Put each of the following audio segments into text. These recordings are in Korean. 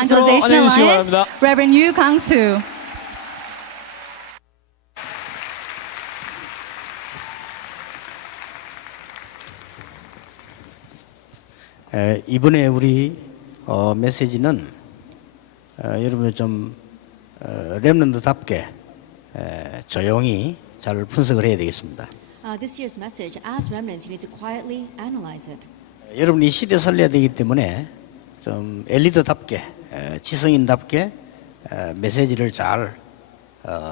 박수로 Evangelization 안녕해주시기 Alliance, 바랍니다. Reverend Yu Kang-soo. 이번에 우리 메시지는 여러분이 좀 렘넌트답게 조용히 잘 분석을 해야 되겠습니다. This year's message, as remnants, you need to quietly analyze it. 여러분이 이 시대 살려야 되기 때문에 좀 엘리트답게 지성인답게 메시지를 잘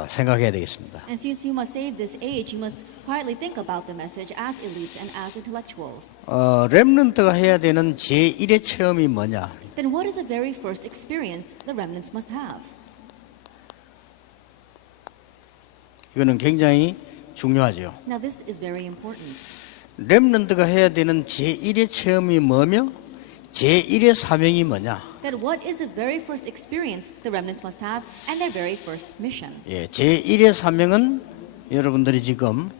생각해야 되겠습니다. And since you must save this age, you must quietly think about the message as elites and as intellectuals. 렘넌트가 해야 되는 제1의 체험이 뭐냐? Then what is the very first experience the remnants must have? 이거는 굉장히 중요하죠. Now this is very important. 렘넌트가 해야 되는 제1의 체험이 뭐며 제1의 사명이 뭐냐? Then what is the very first experience the remnants must have and their very first mission? 예, 제1의 사명은 여러분들이 지금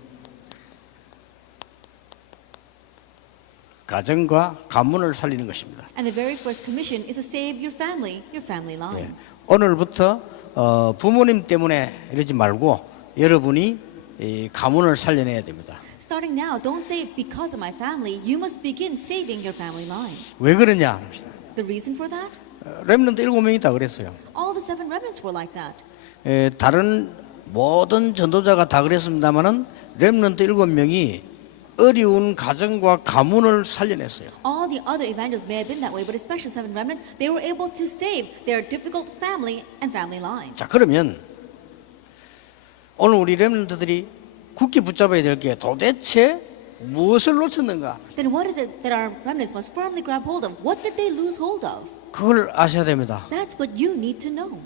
가정과 가문을 살리는 것입니다. And the very first commission is to save your family line. 예, 오늘부터 부모님 때문에 이러지 말고 여러분이 이 가문을 살려내야 됩니다. Starting now, don't say because of my family. You must begin saving your family line. 왜 그러냐? The reason for that? 렘넌트 7명이 다 그랬어요. All the 7 remnants were like that. 예, 다른 모든 전도자가 다 그랬습니다만은 렘넌트 7명이 어려운 가정과 가문을 살려냈어요. All the other evangelists may have been that way, but especially 7 remnants, they were able to save their difficult family and family line. 자, 그러면 오늘 우리 렘넌트들이 굳게 붙잡아야 될 게 도대체 무엇을 놓쳤는가? Then what is it that our remnants must firmly grab hold of? What did they lose hold of? 그걸 아셔야 됩니다. That's what you need to know.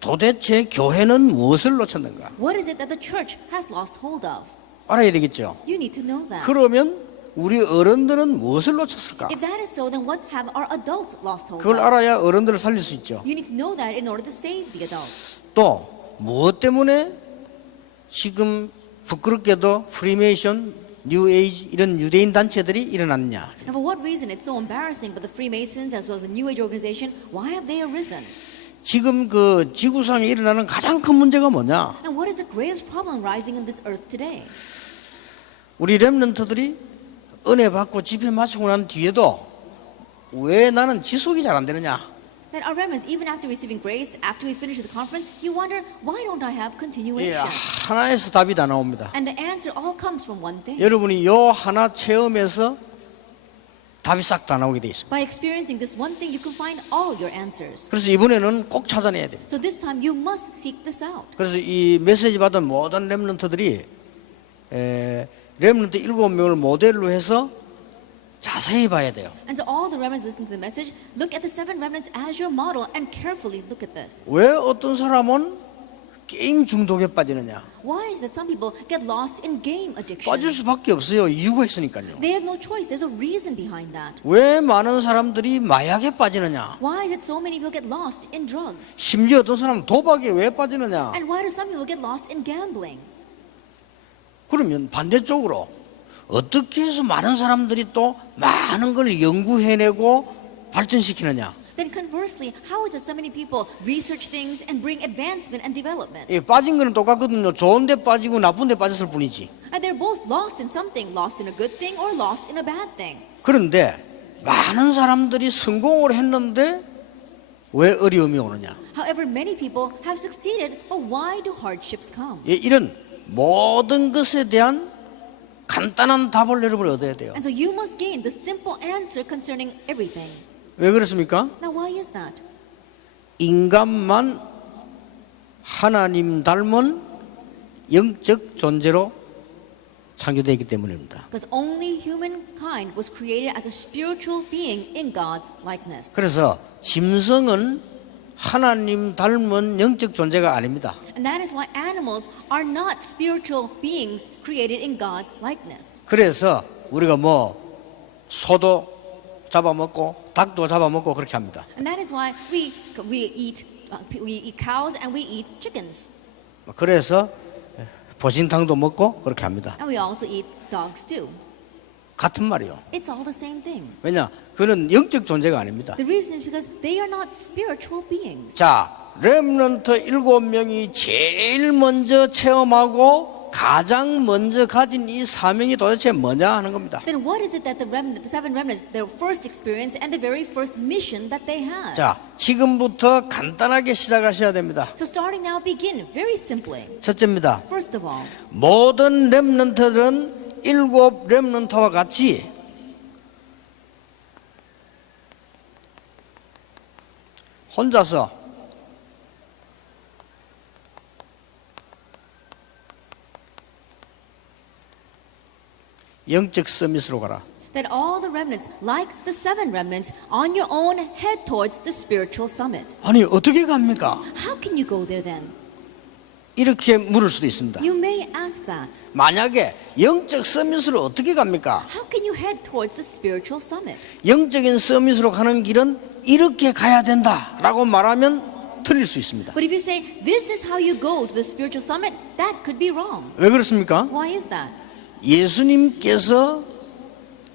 도대체 교회는 무엇을 놓쳤는가? What is it that the church has lost hold of? 알아야 되겠죠. You need to know that. 그러면 우리 어른들은 무엇을 놓쳤을까? If that is so, then what have our adults lost hold 그걸 of? 알아야 어른들을 살릴 수 있죠. You need to know that in order to save the adults. 또 무엇 때문에 지금 부끄럽게도 프리메이션, 뉴 에이지 이런 유대인 단체들이 일어났냐? And for what reason it's so embarrassing, but the Freemasons as well as the New Age organization, why have they arisen? 지금 그 지구상에 일어나는 가장 큰 문제가 뭐냐? And what is the greatest problem rising in this earth today? 우리 렘넌트들이 은혜 받고 집회 마치고 난 뒤에도 왜 나는 지속이 잘 안 되느냐? That our remnants, even after receiving grace, after we finish the conference, you wonder, why don't I have 예, continuation? 하나에서 답이 다 나옵니다. And the answer all comes from one thing. 여러분이 요 하나 체험에서 답이 싹 다 나오게 돼 있습니다. By experiencing this one thing, you can find all your answers. 그래서 이번에는 꼭 찾아내야 됩니다. So this time, you must seek this out. 그래서 이 메시지 받은 모든 렘넌트들이 렘넌트 7명을 모델로 해서 자세히 봐야 돼요. And to all the remnants listening to the message, look at the 7 remnants as your model and carefully look at this. 왜 어떤 사람은 게임 중독에 빠지느냐? Why is that some people get lost in game addiction? 빠질 수밖에 없어요. 이유가 있으니까요. They have no choice. There's a reason behind that. 왜 많은 사람들이 마약에 빠지느냐? Why is it so many people get lost in drugs? 심지어 어떤 사람은 도박에 왜 빠지느냐? And why do some people get lost in gambling? 그러면 반대쪽으로 어떻게 해서 많은 사람들이 또 많은 걸 연구해내고 발전시키느냐? Then conversely, how is it so many people research things and bring advancement and development? 예, 빠진 거는 똑같거든요. 좋은 데 빠지고 나쁜 데 빠졌을 뿐이지. And they're both lost in something, lost in a good thing or lost in a bad thing. 그런데 많은 사람들이 성공을 했는데 왜 어려움이 오느냐? However, many people have succeeded, but why do hardships come? 예, 이런 모든 것에 대한 간단한 답을 여러분이 얻어야 돼요. And so you must gain the simple answer concerning everything. 왜 그렇습니까? Now, why is that? 인간만 하나님 닮은 영적 존재로 창조되어 있기 때문입니다. Because only humankind was created as a spiritual being in God's likeness. 그래서 짐승은 하나님 닮은 영적 존재가 아닙니다. And that is why animals are not spiritual beings created in God's likeness. 그래서 우리가 뭐 소도 잡아먹고 닭도 잡아먹고 그렇게 합니다. And that is why we eat cows and we eat chickens. 그래서 보신탕도 먹고 그렇게 합니다. And we also eat dogs too. 같은 말이요. It's all the same thing. 왜냐? 그는 영적 존재가 아닙니다. The reason is because they are not spiritual beings. 자, 렘넌트 7명이 제일 먼저 체험하고 가장 먼저 가진 이 사명이 도대체 뭐냐 하는 겁니다. Then what is it that the seven remnants, their first experience and the very first mission that they had? 자, 지금부터 간단하게 시작하셔야 됩니다. So starting now, begin very simply. 첫째입니다. First of all, 모든 렘넌트들은 7 렘넌트와 같이 혼자서 영적 서밋으로 가라. that all the remnants, like the seven remnants, on your own head towards the spiritual summit. 아니 어떻게 갑니까? How can you go there then? 이렇게 물을 수도 있습니다. You may ask that. 만약에 영적 서밋으로 어떻게 갑니까? How can you head towards the spiritual summit? 영적인 서밋으로 가는 길은 이렇게 가야 된다라고 말하면 틀릴 수 있습니다. But if you say, this is how you go to the spiritual summit, that could be wrong. 왜 그렇습니까? Why is that? 예수님께서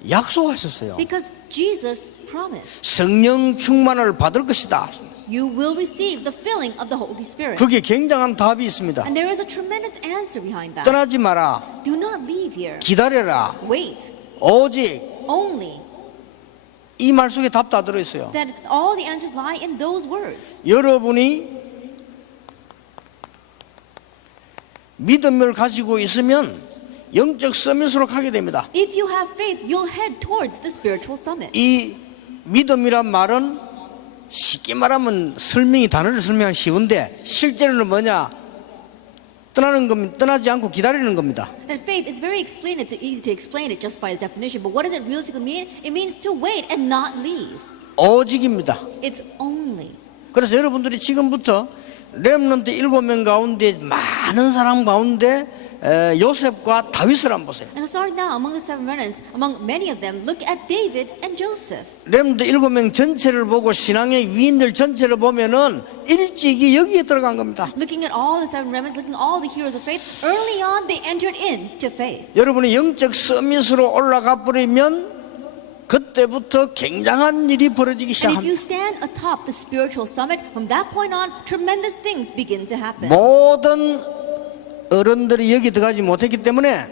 약속하셨어요. Because Jesus promised, 성령 충만을 받을 것이다. you will receive the filling of the Holy Spirit. 그게 굉장한 답이 있습니다. And there is a tremendous answer behind that. 떠나지 마라. Do not leave here. 기다려라. Wait. 오직 Only 이 말 속에 답 다 들어있어요. that all the answers lie in those words. 여러분이 믿음을 가지고 있으면 영적 서밋으로 가게 됩니다. If you have faith, you'll head towards the spiritual summit. 이 믿음이란 말은 쉽게 말하면 단어를 설명하기 쉬운데 실제로는 뭐냐? 떠나지 않고 기다리는 겁니다. And faith is very easy to explain it just by the definition. But what does it realistically mean? It means to wait and not leave. 오직입니다. It's only. 그래서 여러분들이 지금부터 렘넌트 7명 가운데 많은 사람 가운데 요셉과 다윗을 한번 보세요. And so starting now among the seven remnants, among many of them, look at David and Joseph. 렘넌트 7명 전체를 보고 신앙의 위인들 전체를 보면은 일찍이 여기에 들어간 겁니다. Looking at all the seven remnants, looking at all the heroes of faith, early on they entered into faith. 여러분이 영적 서밋으로 올라가 버리면 그때부터 굉장한 일이 벌어지기 And if 시작합니다. you stand atop the spiritual summit, from that point on, tremendous things begin to happen. 모든 어른들이 여기 들어가지 못했기 때문에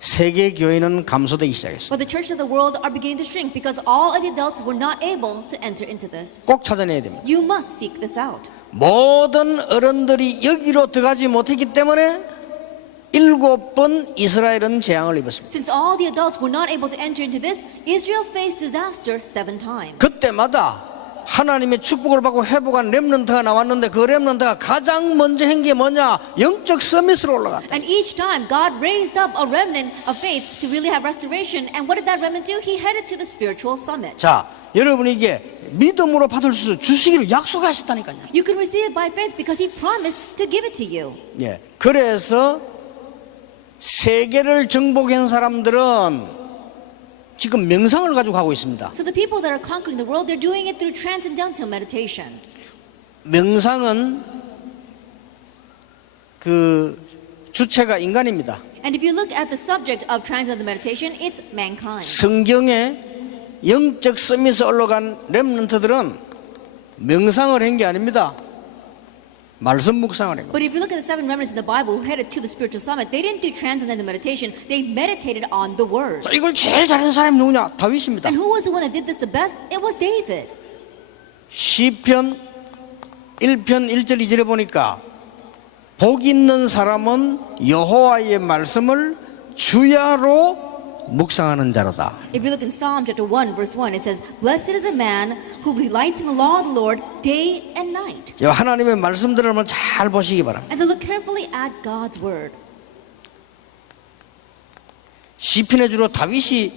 세계 교회는 감소되기 시작했어요. But the churches of the world are beginning to shrink because all of the adults were not able to enter into this. 꼭 찾아내야 됩니다. You must seek this out. 모든 어른들이 여기로 들어가지 못했기 때문에 7번 이스라엘은 재앙을 입었습니다. Since all the adults were not able to enter into this, Israel faced disaster 7 times. 그때마다 하나님의 축복을 받고 회복한 렘넌트가 나왔는데 그 렘넌트가 가장 먼저 한 게 뭐냐? 영적 서밋으로 올라갔다. And each time God raised up a remnant of faith to really have restoration. And what did that remnant do? He headed to the spiritual summit. 자, 여러분이 이게 믿음으로 받을 수 주시기로 약속하셨다니까요. You can receive it by faith because He promised to give it to you. 예. 그래서 세계를 정복한 사람들은 지금 명상을 가지고 하고 있습니다. So the people that are conquering the world, they're doing it through transcendental meditation. 명상은 그 주체가 인간입니다. And if you look at the subject of transcendental meditation, it's mankind. 성경에 영적 서밋에 올라간 렘넌트들은 명상을 한 게 아닙니다. 말씀 묵상을 한 겁니다. But if you look at the seven remnants in the Bible who headed to the spiritual summit, they didn't do transcendental meditation. They meditated on the Word. 자, 이걸 제일 잘하는 사람이 누구냐? 다윗입니다. And who was the one that did this the best? It was David. 시편 1편 1절 2절에 보니까 복 있는 사람은 여호와의 말씀을 주야로 묵상하는 자로다. If you look in Psalm chapter 1 verse 1, it says, "Blessed is a man who delights in the law of the Lord day and night." 하나님의 말씀들을 한번 잘 보시기 바랍니다. And so look carefully at God's word. 시편의 주로 다윗이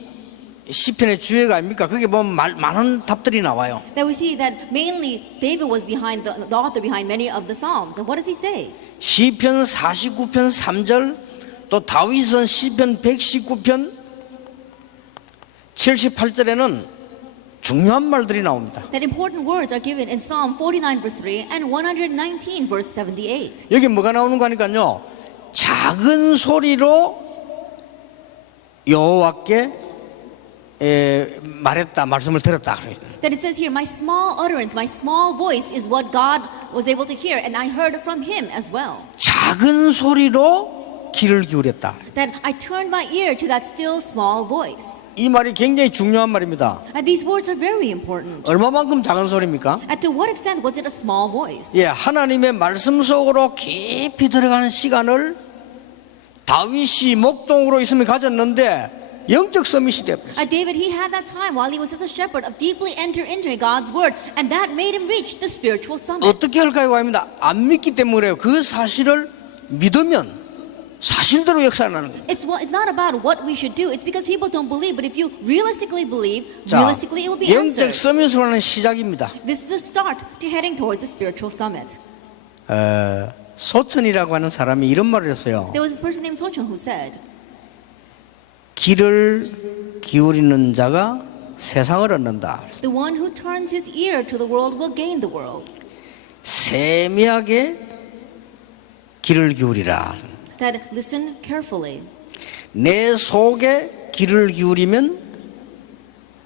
시편의 주제가 아닙니까? 거기에 보면 많은 답들이 나와요. That we see that mainly David was behind the author behind many of the Psalms. And what does he say? 시편 49편 3절 또 다윗은 시편 119편 78절에는 중요한 말들이 나옵니다. That important words are given in Psalm 49 verse 3 and 119 verse 78. 여기 뭐가 나오는 거 하니까요. 작은 소리로 여호와께 말했다, 말씀을 들었다. That it says here, my small utterance, my small voice is what God was able to hear, and I heard from Him as well. 작은 소리로 귀를 기울였다. That I turned my ear to that still small voice. 이 말이 굉장히 중요한 말입니다. And these words are very important. 얼마만큼 작은 소리입니까? And to what extent was it a small voice? 예, 하나님의 말씀 속으로 깊이 들어가는 시간을 다윗이 목동으로 있으면 가졌는데 영적 서밋이 되었어요. David, he had that time while he was just a shepherd of deeply enter into God's word, and that made him reach the spiritual summit. 어떻게 할까요? 합니다. 안 믿기 때문에 그래요. 그 사실을 믿으면 사실대로 역사가 나는 거예요. It's not about what we should do. It's because people don't believe. But if you realistically believe, 자, realistically it will be 영적 answered. 서밋으로 하는 시작입니다. This is the start to heading towards the spiritual summit. 소천이라고 하는 사람이 이런 말을 했어요. There was a person named Sochon who said, 귀를 기울이는 자가 세상을 얻는다. the one who turns his ear to the world will gain the world. 세미하게 귀를 기울이라. That listen carefully. 내 속에 귀를 기울이면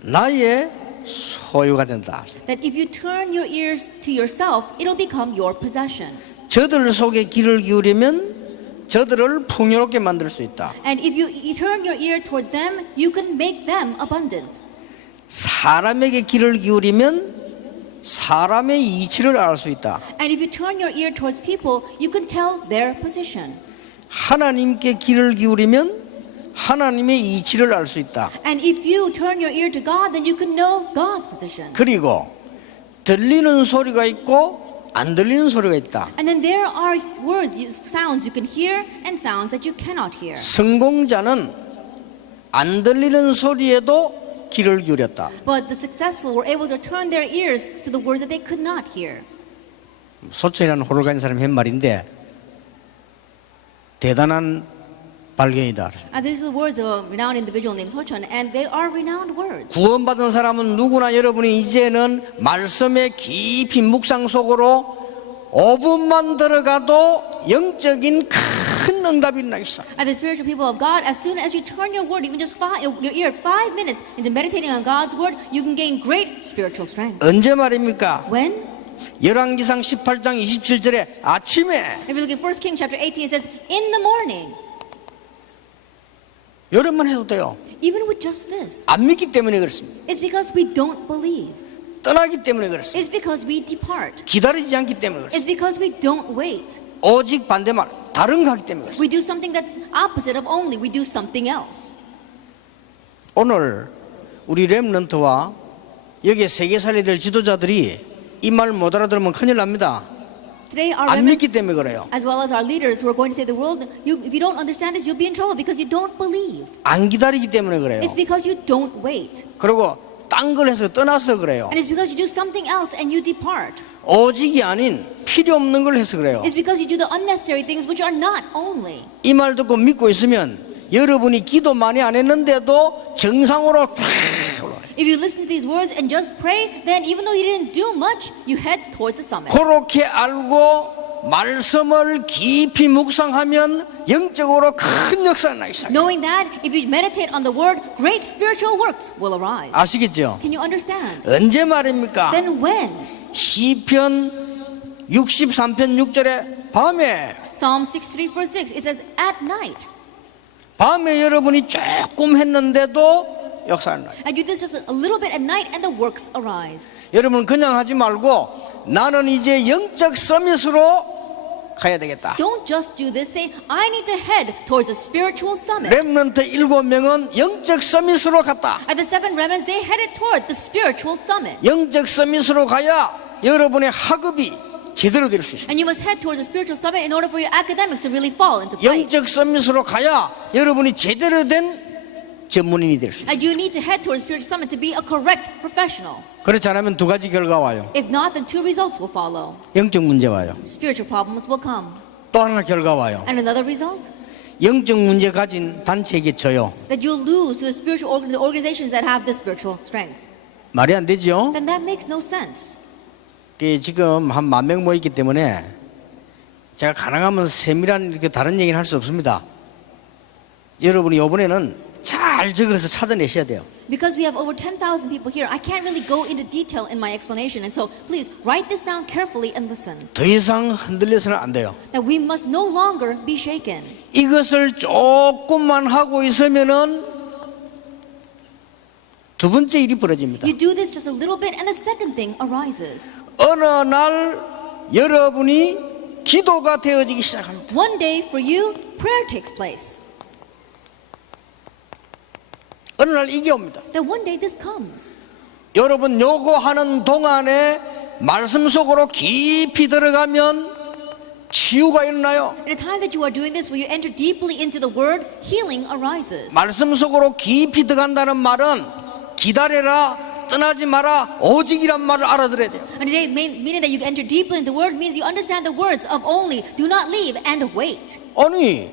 나의 소유가 된다. That if you turn your ears to yourself, it'll become your possession. 저들 속에 귀를 기울이면 저들을 풍요롭게 만들 수 있다. And if you turn your ear towards them, you can make them abundant. 사람에게 귀를 기울이면 사람의 이치를 알 수 있다. And if you turn your ear towards people, you can tell their position. 하나님께 귀를 기울이면 하나님의 이치를 알 수 있다. And if you turn your ear to God, then you can know God's position. 그리고 들리는 소리가 있고 안 들리는 소리가 있다. And then there are words, sounds you can hear and sounds that you cannot hear. 성공자는 안 들리는 소리에도 귀를 기울였다. But the successful were able to turn their ears to the words that they could not hear. 소천이라는 호를 가진 사람이 한 말인데 대단한 발견이다. And these are the words of a renowned individual named Sochon, and they are renowned words. 구원받은 사람은 누구나 여러분이 이제는 말씀의 깊이 묵상 속으로 5분만 들어가도 영적인 큰 응답이 나기 시작. And the spiritual people of God, as soon as you turn your word, even just your ear 5 minutes into meditating on God's word, you can gain great spiritual strength. 언제 말입니까? When? 열왕기상 18장 27절에 아침에. If you look at 1 Kings chapter 18, it says, in the morning. 여러분만 해도 돼요. Even with just this. 안 믿기 때문에 그렇습니다. It's because we don't believe. 떠나기 때문에 그렇습니다. It's because we depart. 기다리지 않기 때문에 그렇습니다. It's because we don't wait. 오직 반대말 다른 거 하기 때문에 그렇습니다. We do something that's opposite of only. We do something else. 오늘 우리 렘넌트와 여기에 세계 살이 될 지도자들이 이 말 못 알아들으면 큰일 납니다. Today, our 안 믿기 remnants, 때문에 그래요. as well as our leaders who are going to save the world, if you don't understand this, you'll be in trouble because you don't believe. 안 기다리기 때문에 그래요. It's because you don't wait. 그리고 딴 걸 해서 떠나서 그래요. And it's because you do something else and you depart. 오직이 아닌 필요 없는 걸 해서 그래요. It's because you do the unnecessary things which are not only. 이 말 듣고 믿고 있으면 여러분이 기도 많이 안 했는데도 정상으로 쫙 올라가요. If you listen to these words and just pray, then even though you didn't do much, you head towards the summit. 그렇게 알고 말씀을 깊이 묵상하면 영적으로 큰 역사가 나기 시작해요. Knowing that if you meditate on the word, great spiritual works will arise. 아시겠죠? Can you understand? 언제 말입니까? Then when? 시편 63편 6절에 밤에 Psalm 63 verse 6, it says, at night. 밤에 여러분이 조금 했는데도 역사가 나요. And you do this just a little bit at night and the works arise. 여러분 그냥 하지 말고 나는 이제 영적 서밋으로 가야 되겠다. Don't just do this. Say, I need to head towards a spiritual summit. 렘넌트 7명은 영적 서밋으로 갔다. And the 7 remnants, they headed toward the spiritual summit. 영적 서밋으로 가야 여러분의 학업이 제대로 될 수 있습니다. And you must head towards a spiritual summit in order for your academics to really fall into place. 영적 서밋으로 가야 여러분이 제대로 된 전문인이 될 수 있습니다. And you need to head towards a spiritual summit to be a correct professional. 그렇지 않으면 두 가지 결과 와요. If not, then 2 results will follow. 영적 문제 와요. Spiritual problems will come. 또 하나 결과 와요. And another result? 영적 문제 가진 단체에게 져요. That you'll lose to the spiritual the organizations that have this spiritual strength. 말이 안 되죠? Then that makes no sense. 지금 한 10,000명 모였기 때문에 제가 가능하면 세밀한 이렇게 다른 얘기는 할 수 없습니다. 여러분이 이번에는 잘 잘 적어서 찾아내셔야 돼요. Because we have over 10,000 people here, I can't really go into detail in my explanation. And so please write this down carefully and listen. 더 이상 흔들려서는 안 돼요. That we must no longer be shaken. 이것을 조금만 하고 있으면은 두 번째 일이 벌어집니다. You do this just a little bit and the second thing arises. 어느 날 여러분이 기도가 되어지기 시작합니다. One day for you, prayer takes place. 어느 날 이게 옵니다. That one day this comes. 여러분 요구하는 동안에 말씀 속으로 깊이 들어가면 치유가 일어나요. At a time that you are doing this, when you enter deeply into the word, healing arises. 말씀 속으로 깊이 들어간다는 말은 기다려라, 떠나지 마라, 오직이란 말을 알아들어야 돼요. And today, meaning that you enter deeply into the word means you understand the words of only, do not leave, and wait. 아니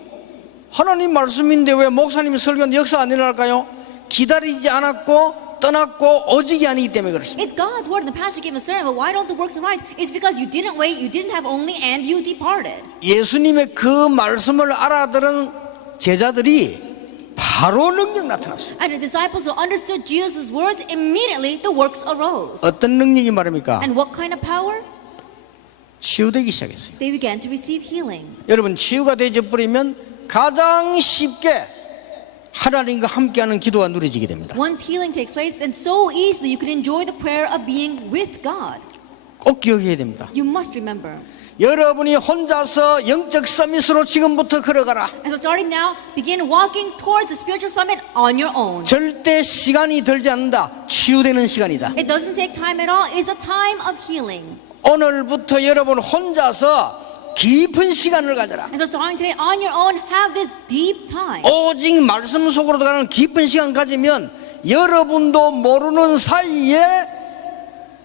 하나님 말씀인데 왜 목사님이 설교하는데 역사 안 일어날까요? 기다리지 않았고 떠났고 오직이 아니기 때문에 그렇습니다. It's God's word, and the pastor gave a sermon, but why don't the works arise? It's because you didn't wait, you didn't have only, and you departed. 예수님의 그 말씀을 알아들은 제자들이 바로 능력 나타났어요. And the disciples who understood Jesus' words, immediately the works arose. 어떤 능력이 말입니까? And what kind of power? 치유되기 시작했어요. They began to receive healing. 여러분 치유가 되어 버리면 가장 쉽게 하나님과 함께하는 기도가 누려지게 됩니다. Once healing takes place, then so easily you can enjoy the prayer of being with God. 꼭 기억해야 됩니다. You must remember. 여러분이 혼자서 영적 서밋으로 지금부터 걸어가라. And so starting now, begin walking towards the spiritual summit on your own. 절대 시간이 들지 않는다. 치유되는 시간이다. It doesn't take time at all. It's a time of healing. 오늘부터 여러분 혼자서 깊은 시간을 가져라. And so starting today on your own, have this deep time. 오직 말씀 속으로 들어가는 깊은 시간 가지면 여러분도 모르는 사이에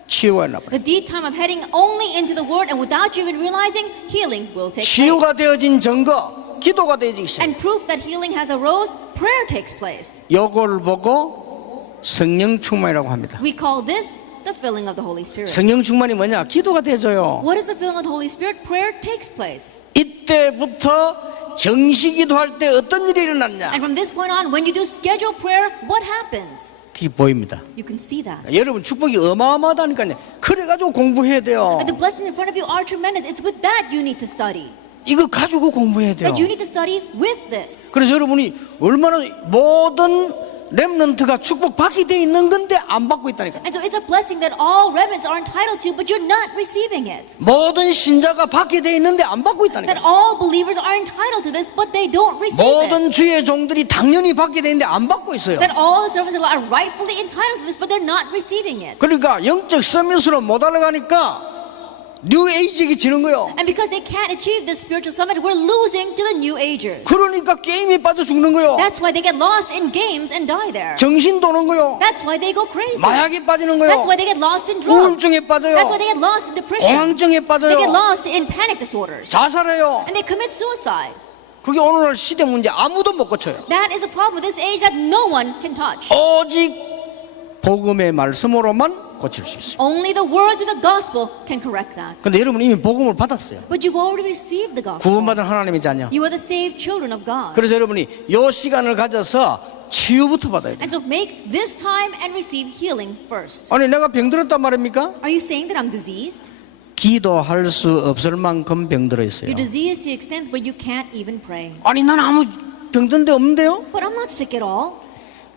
치유가 일어나버려요. The deep time of heading only into the Word, and without you even realizing, healing will take 치유가 place. 되어진 증거, 기도가 되어지기 시작. And proof that healing has arose, prayer takes place. 요걸 보고 성령 충만이라고 합니다. We call this the filling of the Holy Spirit. 성령 충만이 뭐냐? 기도가 되어져요. What is the filling of the Holy Spirit? Prayer takes place. 이때부터 정시 기도할 때 어떤 일이 일어났냐? And from this point on, when you do scheduled prayer, what happens? 그게 보입니다. You can see that. 여러분 축복이 어마어마하다니까요. 그래가지고 공부해야 돼요. And the blessings in front of you are tremendous. It's with that you need to study. 이거 가지고 공부해야 돼요. That you need to study with this. 그래서 여러분이 얼마나 모든 렘넌트가 축복받게 돼 있는 건데 안 받고 있다니까요. And so it's a blessing that all remnants are entitled to, but you're not receiving it. 모든 신자가 받게 돼 있는데 안 받고 That 있다니까요. all believers are entitled to this, but they don't receive it. 모든 주의 종들이 당연히 받게 돼 있는데 안 받고 있어요. That all the servants of God are rightfully entitled to this, but they're not receiving it. 그러니까 영적 서밋으로 못 올라가니까 뉴 에이지가 지는 거예요. And because they can't achieve this spiritual summit, we're losing to the new agers. 그러니까 게임에 빠져 죽는 거예요. That's why they get lost in games and die there. 정신 도는 거예요. That's why they go crazy. 마약에 빠지는 That's 거예요. why they get lost in drugs. 우울증에 빠져요. That's why they get lost in depression. 공황증에 They 빠져요. get lost in panic disorders. 자살해요. And they commit suicide. 그게 오늘날 시대 문제 아무도 못 고쳐요. That is a problem with this age that no one can touch. 오직 복음의 말씀으로만 고칠 수 있어요. Only the words of the gospel can correct that. 근데 여러분 이미 복음을 받았어요. But you've already received the gospel. 구원받은 하나님의 자녀. You are the saved children of God. 그래서 여러분이 요 시간을 가져서 치유부터 받아야 돼요. And so make this time and receive healing first. 아니 내가 병들었단 말입니까? Are you saying that I'm diseased? 기도할 수 없을 만큼 병들어 있어요. You're diseased to the extent where you can't even pray. 아니 난 아무 병든 데 없는데요? But I'm not sick at all.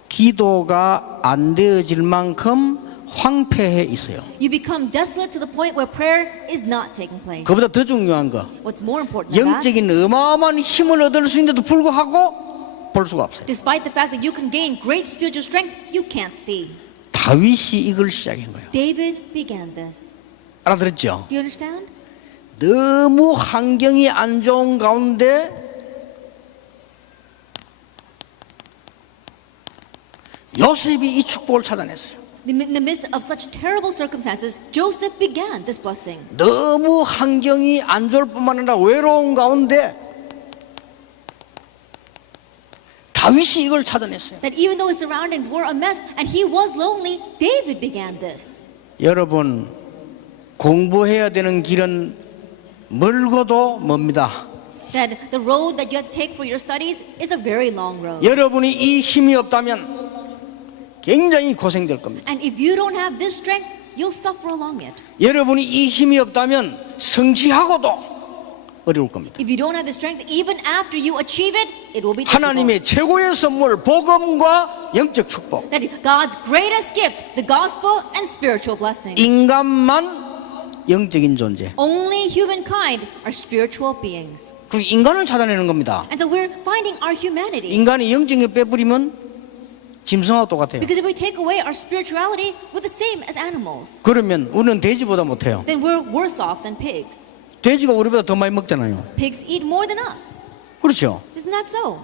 기도가 안 되어질 만큼 황폐해 있어요. You become desolate to the point where prayer is not taking place. 그보다 더 중요한 거 What's more important than that? 영적인 어마어마한 힘을 얻을 수 있는데도 불구하고 볼 수가 없어요. Despite the fact that you can gain great spiritual strength, you can't see. 다윗이 이걸 시작한 거예요. David began this. 알아들었죠? Do you understand? 너무 환경이 안 좋은 가운데 요셉이 이 축복을 찾아냈어요. In the midst of such terrible circumstances, Joseph began this blessing. 너무 환경이 안 좋을 뿐만 아니라 외로운 가운데 다윗이 이걸 찾아냈어요. That even though his surroundings were a mess and he was lonely, David began this. 여러분 공부해야 되는 길은 멀고도 멉니다. that the road that you have to take for your studies is a very long road. 여러분이 이 힘이 없다면 굉장히 고생될 겁니다. And if you don't have this strength, you'll suffer along it. 여러분이 이 힘이 없다면 성취하고도 어려울 겁니다. If you don't have the strength, even after you achieve it, it will be difficult. 하나님의 최고의 선물 복음과 영적 축복. That God's greatest gift, the gospel and spiritual blessings. 인간만 영적인 존재. Only humankind are spiritual beings. 그리고 인간을 찾아내는 겁니다. And so we're finding our humanity. 인간이 영적인 빼버리면 짐승하고 똑같아요. Because if we take away our spirituality, we're the same as animals. 그러면 우리는 돼지보다 못해요. Then we're worse off than pigs. 돼지가 우리보다 더 많이 먹잖아요. Pigs eat more than us. 그렇죠. Isn't that so?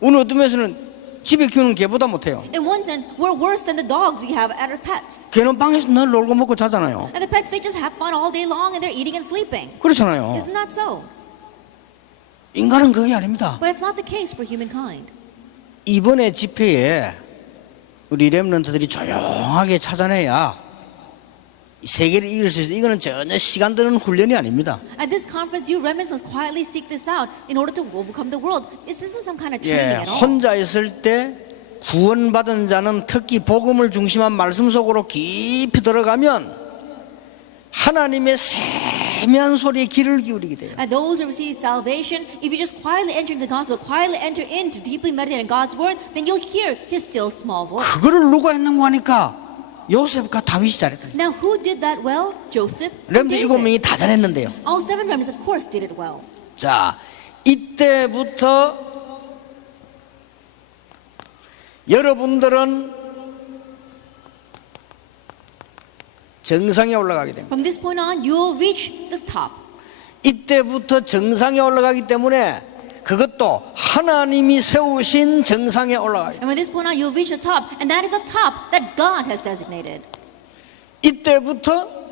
우리는 어떤 면에서는 집에 키우는 개보다 못해요. In one sense, we're worse than the dogs we have as pets. 개는 방에서 늘 놀고 먹고 자잖아요. And the pets, they just have fun all day long and they're eating and sleeping. 그렇잖아요. Isn't that so? 인간은 그게 아닙니다. But it's not the case for humankind. 이번에 집회에 우리 렘넌트들이 조용하게 찾아내야 세계를 이길 수 있어요. 이거는 전혀 시간 드는 훈련이 아닙니다. At this conference, you remnants must quietly seek this out in order to overcome the world. This isn't some kind of training at all. 혼자 있을 때 구원받은 자는 특히 복음을 중심한 말씀 속으로 깊이 들어가면 하나님의 세미한 소리에 귀를 기울이게 돼요. And those who receive salvation, if you just quietly enter into the gospel, quietly enter in to deeply meditate on God's word, then you'll hear His still small voice. 그거를 누가 했는고 하니까 요셉과 다윗이 잘했더니 Now, who did that well? Joseph and 렘드 David. 7명이 다 잘했는데요. All seven remnants, of course, did it well. 자, 이때부터 여러분들은 정상에 올라가게 됩니다. From this point on, you'll reach the top. 이때부터 정상에 올라가기 때문에 그것도 하나님이 세우신 정상에 올라가요. And from this point on, you'll reach the top. And that is the top that God has designated. 이때부터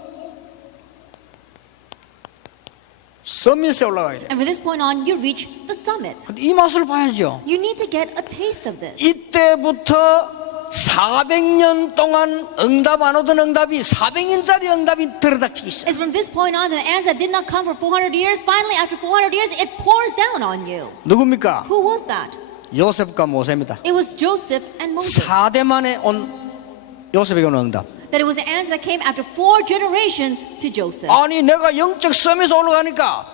서밋에 올라가야 돼요. And from this point on, you reach the summit. 이 맛을 봐야죠. You need to get a taste of this. 이때부터 400년 동안 응답 안 오던 응답이 400년짜리 응답이 들어닥치기 시작. It's from this point on, the answer that did not come for 400 years, finally, after 400 years, it pours down on you. 누굽니까? Who was that? 요셉과 모세입니다. It was Joseph and Moses. 4대 만에 온 요셉에게 온 응답. That it was the answer that came after 4 generations to Joseph. 아니 내가 영적 섬에서 올라가니까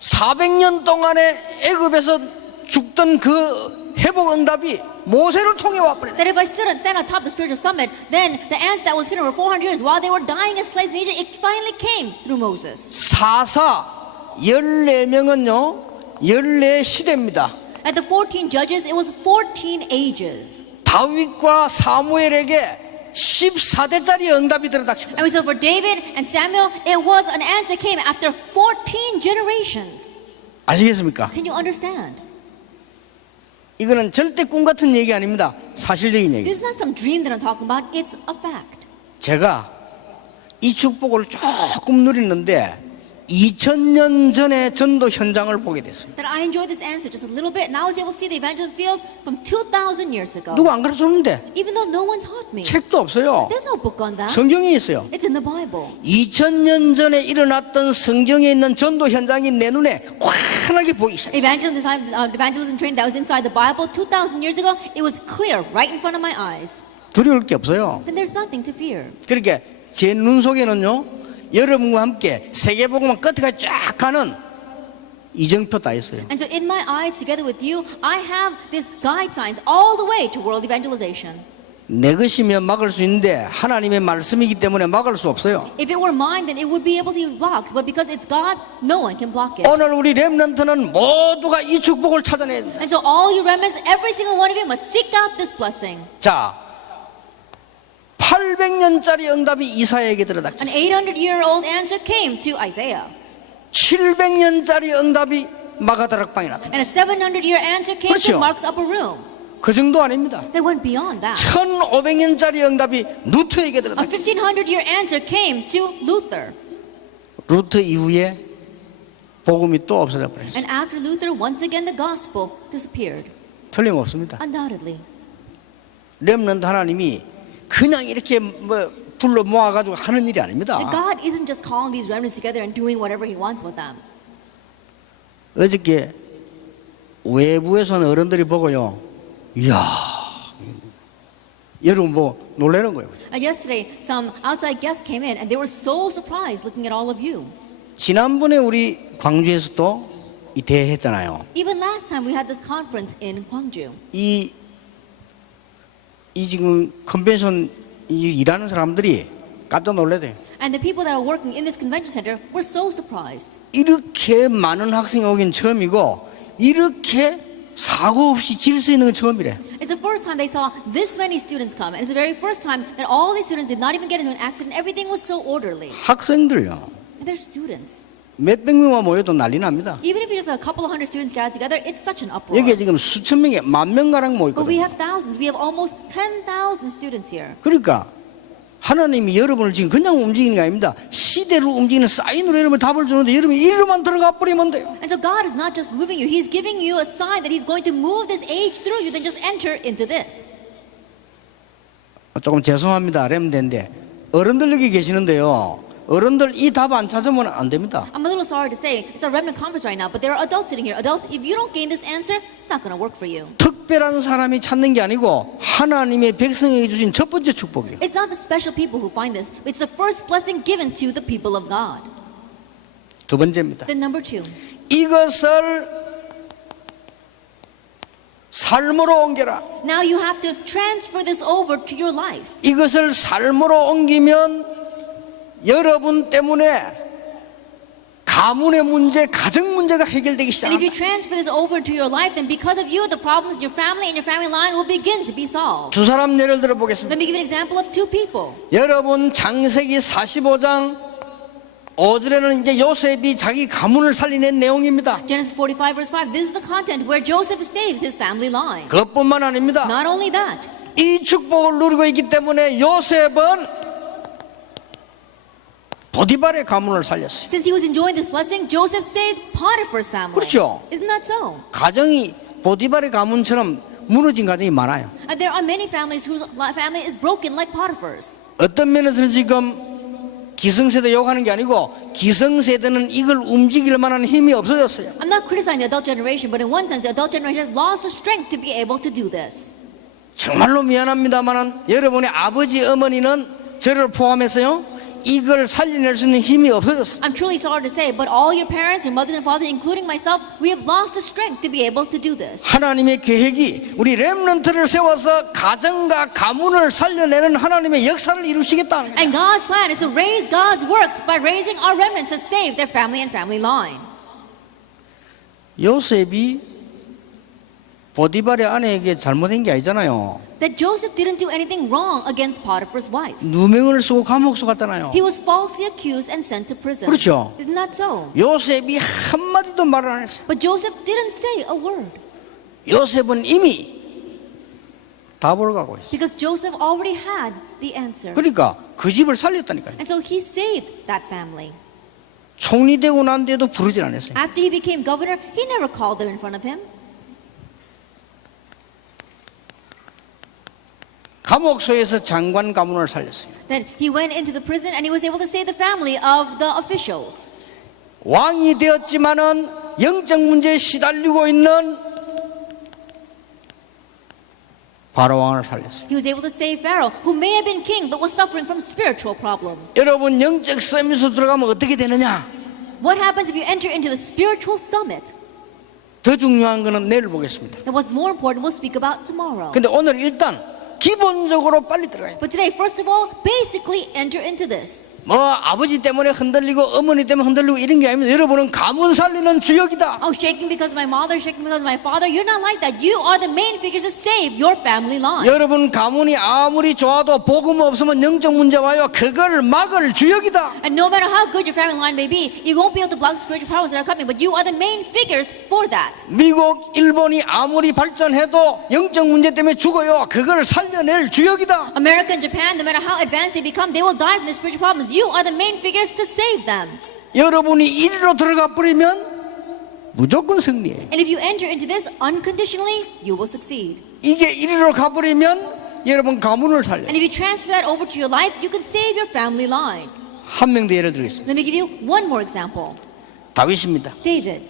400년 동안에 애굽에서 죽던 그 회복 응답이 모세를 통해 와버렸네. That if I stand on top of the spiritual summit, then the answer that was hidden for 400 years while they were dying as slaves in Egypt, it finally came through Moses. 사사 14명은요 14시대입니다. At the 14 judges, it was 14 ages. 다윗과 사무엘에게 14대짜리 응답이 들어닥치고 And we saw for David and Samuel, it was an answer that came after 14 generations. 아시겠습니까? Can you understand? 이거는 절대 꿈 같은 얘기 아닙니다. 사실적인 얘기. This is not some dream that I'm talking about, it's a fact. 제가 이 축복을 조금 누리는데 2000년 전에 전도 현장을 보게 됐어요. That I enjoyed this answer just a little bit, and I was able to see the evangelism field from 2,000 years ago. 누가 안 가르쳐줬는데 Even though no one taught me. 책도 없어요. There's no book on that. 성경에 있어요. It's in the Bible. 2000년 전에 일어났던 성경에 있는 전도 현장이 내 눈에 환하게 보이기 시작했어요. Evangelism training that was inside the Bible 2,000 years ago, it was clear right in front of my eyes. 두려울 게 없어요. Then there's nothing to fear. 그러니까 제 눈 속에는요 여러분과 함께 세계복음만 끝까지 쫙 가는 이정표 다 있어요. And so in my eyes, together with you, I have this guide signs all the way to world evangelization. 내 것이면 막을 수 있는데 하나님의 말씀이기 때문에 막을 수 없어요. If it were mine, then it would be able to be blocked. But because it's God's, no one can block it. 오늘 우리 렘넌트는 모두가 이 축복을 찾아내야 됩니다. And so all you remnants, every single one of you must seek out this blessing. 자, 800년짜리 응답이 이사야에게 An 들어닥쳤어요. 800-year-old answer came to Isaiah. 700년짜리 응답이 마가다락방에 나타났어요. And a 700-year answer came 그렇죠. to Mark's upper room. 그 정도 아닙니다. They went beyond that. 1500년짜리 응답이 루터에게 A 들어갔어요. 1500-year answer came to Luther. 루터 이후에 복음이 또 없어져 버렸어요. And after Luther, once again the gospel disappeared. 틀림없습니다. Undoubtedly. 렘넌트 하나님이 그냥 이렇게 뭐 불러 모아가지고 하는 일이 아닙니다. And God isn't just calling these remnants together and doing whatever He wants with them. 어저께 외부에서 온 어른들이 보고요, 이야, 여러분 뭐 놀라는 거예요. Yesterday, some outside guests came in and they were so surprised looking at all of you. 지난번에 우리 광주에서도 이 대회 했잖아요. Even last time we had this conference in Gwangju. 이 지금 컨벤션 일하는 사람들이 깜짝 놀래대요. And the people that are working in this convention center were so surprised. 이렇게 많은 학생이 오긴 처음이고 이렇게 사고 없이 질 수 있는 건 처음이래. It's the first time they saw this many students come. And it's the very first time that all these students did not even get into an accident. Everything was so orderly. 학생들요, And they're students. 몇백 명만 모여도 난리 납니다. Even if you just have a couple of hundred students gathered together, it's such an uproar. 여기에 지금 수천 명이 만 명가량 모여 But we 있거든요. have thousands. We have almost 10,000 students here. 그러니까 하나님이 여러분을 지금 그냥 움직이는 게 아닙니다. 시대로 움직이는 사인으로 여러분 답을 주는데 여러분이 이리로만 들어가 버리면 돼요. And so God is not just moving you. He's giving you a sign that He's going to move this age through you. Then just enter into this. 조금 죄송합니다. 렘대인데 어른들 여기 계시는데요. 어른들 이 답 안 찾으면 안 됩니다. I'm a little sorry to say, it's a remnant conference right now, but there are adults sitting here. Adults, if you don't gain this answer, it's not going to work for you. 특별한 사람이 찾는 게 아니고 하나님의 백성에게 주신 첫 번째 축복이에요. It's not the special people who find this, but it's the first blessing given to the people of God. 두 번째입니다. Then number two, 이것을 삶으로 옮겨라. now you have to transfer this over to your life. 이것을 삶으로 옮기면 여러분 때문에 가문의 문제, 가정 문제가 해결되기 And if you 시작합니다. transfer this over to your life, then because of you, the problems in your family and your family line will begin to be solved. 두 사람 예를 들어 보겠습니다. Let me give you an example of two people. 여러분 창세기 45장 5절에는 이제 요셉이 자기 가문을 살리는 내용입니다. Genesis 45 verse 5, this is the content where Joseph saves his family line. 그것뿐만 아닙니다. Not only that, 이 축복을 누리고 있기 때문에 요셉은 보디발의 가문을 살렸어요. since he was enjoying this blessing, Joseph saved Potiphar's family. 그렇죠. Isn't that so? 가정이 보디발의 가문처럼 무너진 가정이 많아요. And there are many families whose family is broken like Potiphar's. 어떤 면에서는 지금 기성세대 욕하는 게 아니고 기성세대는 이걸 움직일 만한 힘이 없어졌어요. I'm not criticizing the adult generation, but in one sense, the adult generation has lost the strength to be able to do this. 정말로 미안합니다만 여러분의 아버지 어머니는 저를 포함해서요 이걸 살려낼 수 있는 힘이 없어졌어요. I'm truly sorry to say, but all your parents, your mothers and fathers, including myself, we have lost the strength to be able to do this. 하나님의 계획이 우리 렘넌트를 세워서 가정과 가문을 살려내는 하나님의 역사를 이루시겠다는 거예요. And God's plan is to raise God's works by raising our remnants to save their family and family line. 요셉이 보디발의 아내에게 잘못한 게 아니잖아요. That Joseph didn't do anything wrong against Potiphar's wife. 누명을 쓰고 감옥수 갔잖아요. He was falsely accused and sent to prison. 그렇죠. Isn't that so? 요셉이 한마디도 말을 안 했어요. But Joseph didn't say a word 요셉은 이미 답을 가고 있어요. because Joseph already had the answer. 그러니까 그 집을 살렸다니까요. And so he saved that family. 총리 되고 난 뒤에도 부르질 않았어요. After he became governor, he never called them in front of him. 감옥소에서 장관 가문을 살렸어요. Then he went into the prison and he was able to save the family of the officials. 왕이 되었지만은 영적 문제에 시달리고 있는 바로 왕을 살렸어요. He was able to save Pharaoh, who may have been king but was suffering from spiritual problems. 여러분 영적 서밋으로 들어가면 어떻게 되느냐? What happens if you enter into the spiritual summit? 더 중요한 거는 내일 보겠습니다. And what's more important, we'll speak about tomorrow. 근데 오늘 일단 기본적으로 빨리 들어가야 돼요. But today, first of all, basically enter into this. 뭐 아버지 때문에 흔들리고 어머니 때문에 흔들리고 이런 게 아닙니다. 여러분은 가문 살리는 주역이다. Oh, shaking because of my mother, shaking because of my father. You're not like that. You are the main figures to save your family line. 여러분 가문이 아무리 좋아도 복음 없으면 영적 문제 와요. 그걸 막을 주역이다. And no matter how good your family line may be, you won't be able to block the spiritual problems that are coming. But you are the main figures for that. 미국, 일본이 아무리 발전해도 영적 문제 때문에 죽어요. 그걸 살려낼 주역이다. America and Japan, no matter how advanced they become, they will die from the spiritual problems. You are the main figures to save them. 여러분이 이리로 들어가 버리면 무조건 승리해요. And if you enter into this unconditionally, you will succeed. 이게 이리로 가버리면 여러분 가문을 살려요. And if you transfer that over to your life, you can save your family line. 한 명 더 예를 들겠습니다. Let me give you one more example. 다윗입니다. David.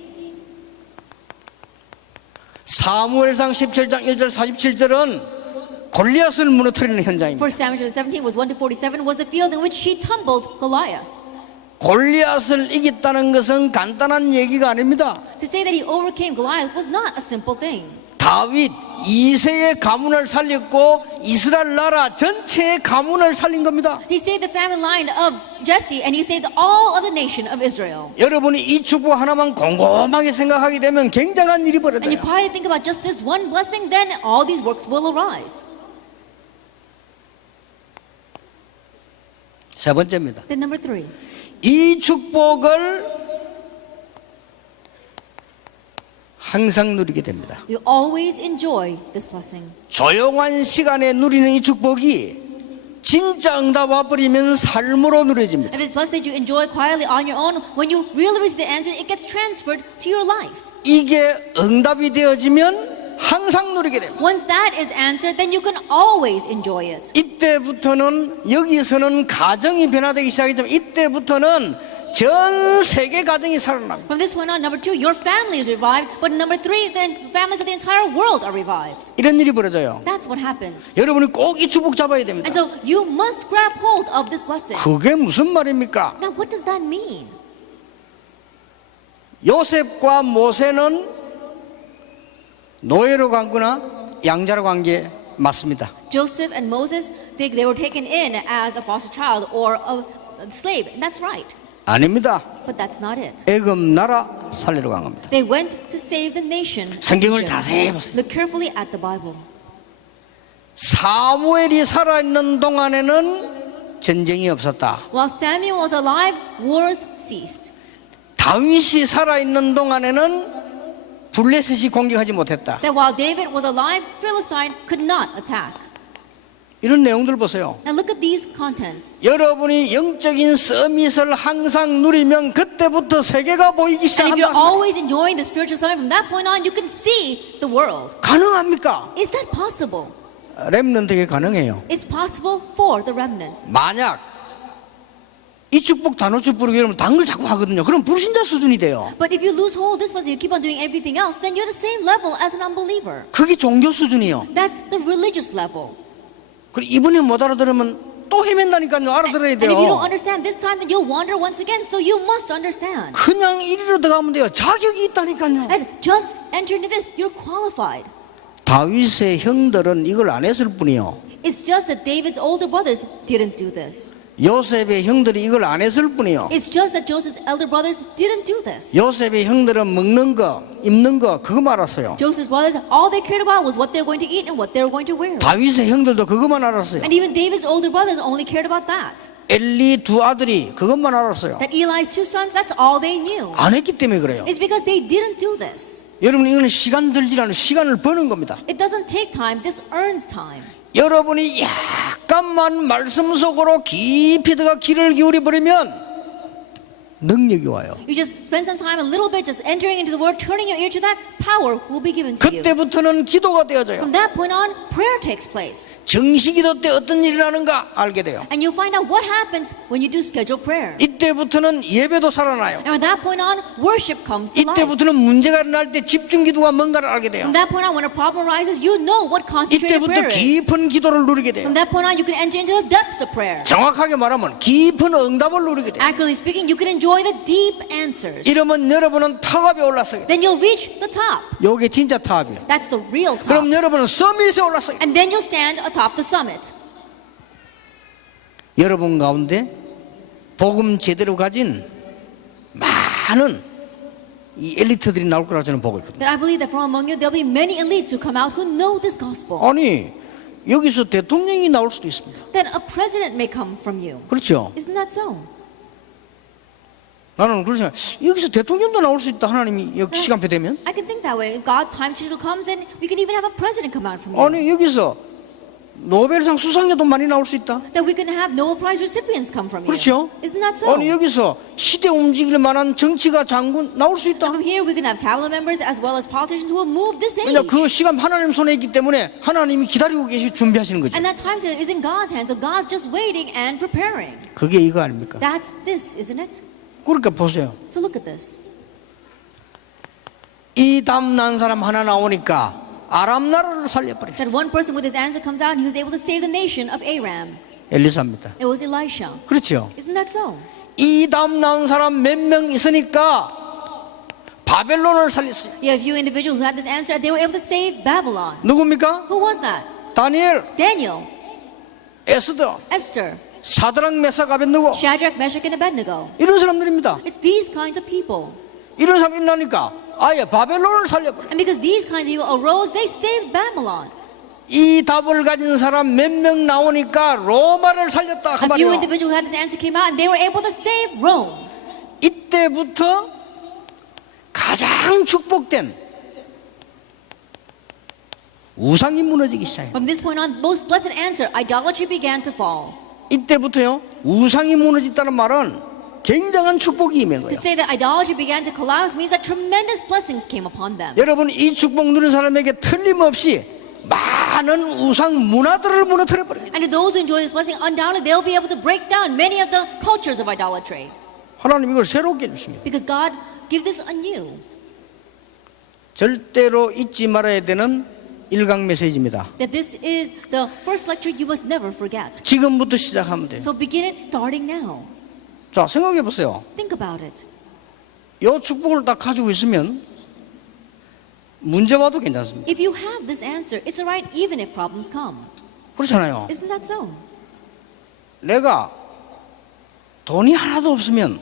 사무엘상 17장 1절 47절은 골리앗을 무너뜨리는 현장입니다. 1 Samuel 17 was 1 to 47 was the field in which he tumbled Goliath. 골리앗을 이겼다는 것은 간단한 얘기가 아닙니다. To say that he overcame Goliath was not a simple thing. 다윗 2세의 가문을 살렸고 이스라엘 나라 전체의 가문을 살린 겁니다. He saved the family line of Jesse and he saved all of the nation of Israel. 여러분이 이 축복 하나만 곰곰하게 생각하게 되면 굉장한 일이 And you 벌어져요. quietly think about just this one blessing, then all these works will arise. 세 번째입니다. Then number 3. 이 축복을 항상 누리게 됩니다. You always enjoy this blessing. 조용한 시간에 누리는 이 축복이 진짜 응답 와버리면 삶으로 누려집니다. And this blessing that you enjoy quietly on your own, when you really receive the answer, it gets transferred to your life. 이게 응답이 되어지면 항상 누리게 됩니다. Once that is answered, then you can always enjoy it. 이때부터는 여기서는 가정이 변화되기 시작했지만 이때부터는 전 세계 가정이 살아납니다. From this point on, number 2, your family is revived. But number 3, then families of the entire world are revived. 이런 일이 벌어져요. That's what happens. 여러분이 꼭 이 축복 잡아야 됩니다. And so you must grab hold of this blessing. 그게 무슨 말입니까? Now, what does that mean? 요셉과 모세는 노예로 간 거나 양자로 간 게 맞습니다. Joseph and Moses, they were taken in as a foster child or a slave. And that's right. 아닙니다. But that's not it. 애굽 나라 살리러 간 겁니다. They went to save the nation. of 성경을 Egypt. 자세히 보세요. Look carefully at the Bible. 사무엘이 살아있는 동안에는 전쟁이 없었다. While Samuel was alive, wars ceased. 다윗이 살아있는 동안에는 블레셋이 공격하지 못했다. That while David was alive, Philistine could not attack. 이런 내용들 보세요. Now look at these contents. 여러분이 영적인 서밋을 항상 누리면 그때부터 세계가 보이기 And if you're 시작한다. always enjoying the spiritual summit, from that point on, you can see the world. 가능합니까? Is that possible? 렘넌트에게 가능해요. It's possible for the remnants. 만약 이 축복 단호축 부르기 여러분 단걸 자꾸 하거든요. 그럼 불신자 수준이 돼요. But if you lose hold of this blessing, you keep on doing everything else, then you're the same level as an unbeliever. 그게 종교 수준이요. That's the religious level. 그리고 이번에 못 알아들으면 또 헤맨다니까요. 알아들어야 And if you don't 돼요. understand this time, then you'll wander once again. So you must understand. 그냥 이리로 들어가면 돼요. 자격이 있다니까요. And just enter into this. You're qualified. 다윗의 형들은 이걸 안 했을 뿐이요. It's just that David's older brothers didn't do this. 요셉의 형들이 이걸 안 했을 뿐이요. It's just that Joseph's elder brothers didn't do this. 요셉의 형들은 먹는 거, 입는 거 그거만 알았어요. Joseph's brothers, all they cared about was what they were going to eat and what they were going to wear. 다윗의 형들도 그것만 알았어요. And even David's older brothers only cared about that. 엘리 두 아들이 그것만 알았어요. That Eli's 2 sons, that's all they knew. 안 했기 때문에 그래요. It's because they didn't do this. 여러분 이거는 시간 들지라는 시간을 버는 겁니다. It doesn't take time, this earns time. 여러분이 약간만 말씀 속으로 깊이 들어가 귀를 기울여 버리면 능력이 와요. You just spend some time, a little bit, just entering into the word, turning your ear to that, power will be given to you. 그때부터는 기도가 되어져요. From that point on, prayer takes place. 정시기도 때 어떤 일이 나는가 알게 돼요. And you'll find out what happens when you do scheduled prayer. 이때부터는 예배도 살아나요. And from that point on, worship comes to life. 이때부터는 문제가 일어날 때 집중기도가 뭔가를 알게 돼요. From that point on, when a problem arises, you know what concentrated 이때부터 prayer is. 깊은 기도를 누리게 돼요. From that point on, you can enter into the depths of prayer. 정확하게 말하면 깊은 응답을 누리게 돼요. Accurately speaking, you can enjoy the deep answers. 이러면 여러분은 탑에 올랐어요. Then you'll reach the top. 요게 진짜 탑이에요. That's the real top. 그럼 여러분은 서밋에 올랐어요. And then you'll stand atop the summit. 여러분 가운데 복음 제대로 가진 많은 이 엘리트들이 나올 거라고 저는 보고 있거든요. That I believe that from among you, there'll be many elites who come out who know this gospel. 아니 여기서 대통령이 나올 수도 있습니다. Then a president may come from you. 그렇죠? Isn't that so? 나는 그런 생각. 여기서 대통령도 나올 수 있다. 하나님이 여기 시간표 되면. I can think that way. If God's time schedule comes, then we can even have a president come out from you. 아니 여기서 노벨상 수상자도 많이 나올 수 있다. That we can have Nobel Prize recipients come from you. 그렇죠? Isn't that so? 아니 여기서 시대 움직일 만한 정치가 장군 나올 수 있다. From here, we can have cabinet members as well as politicians who will move this age. 왜냐 그 시간 하나님 손에 있기 때문에 하나님이 기다리고 계시 준비하시는 거죠. And that time schedule is in God's hands, so God's just waiting and preparing. 그게 이거 아닙니까? That's this, isn't it? 그러니까 보세요. So look at this. 이 담난 사람 하나 나오니까 아람 나라를 살려버렸어요. That one person with his answer comes out and he was able to save the nation of Aram. 엘리사입니다. It was Elisha. 그렇죠. Isn't that so? 이 담난 사람 몇 명 있으니까 바벨론을 살렸어요. You have a few individuals who had this answer. They were able to save Babylon. 누굽니까? Who was that? 다니엘, Daniel, 에스더, Esther, 사드락, 메삭, 아벤느고 Shadrach, Meshach, and Abednego. 이런 사람들입니다. It's these kinds of people. 이런 사람 일어나니까 아예 바벨론을 살려버려. And because these kinds of people arose, they saved Babylon. 이 답을 가진 사람 몇 명 나오니까 로마를 살렸다 그 A few 말이에요. individuals who had this answer came out and they were able to save Rome. 이때부터 가장 축복된 우상이 무너지기 시작해요. From this point on, most blessed answer, idolatry began to fall. 이때부터요 우상이 무너졌다는 말은 굉장한 축복이 임한 To 거예요. say that idolatry began to collapse means that tremendous blessings came upon them. 여러분 이 축복 누린 사람에게 틀림없이 많은 우상 문화들을 무너뜨려 버려요. And to those who enjoy this blessing, undoubtedly they'll be able to break down many of the cultures of idolatry. 하나님 이걸 새롭게 해주십니다. Because God gives this anew. 절대로 잊지 말아야 되는 일강 메시지입니다. That this is the first lecture you must never forget. 지금부터 시작하면 돼요. So begin it starting now. 자 생각해 보세요. Think about it. 이 축복을 딱 가지고 있으면 문제 와도 괜찮습니다. If you have this answer, it's alright even if problems come. 그렇잖아요. Isn't that so? 내가 돈이 하나도 없으면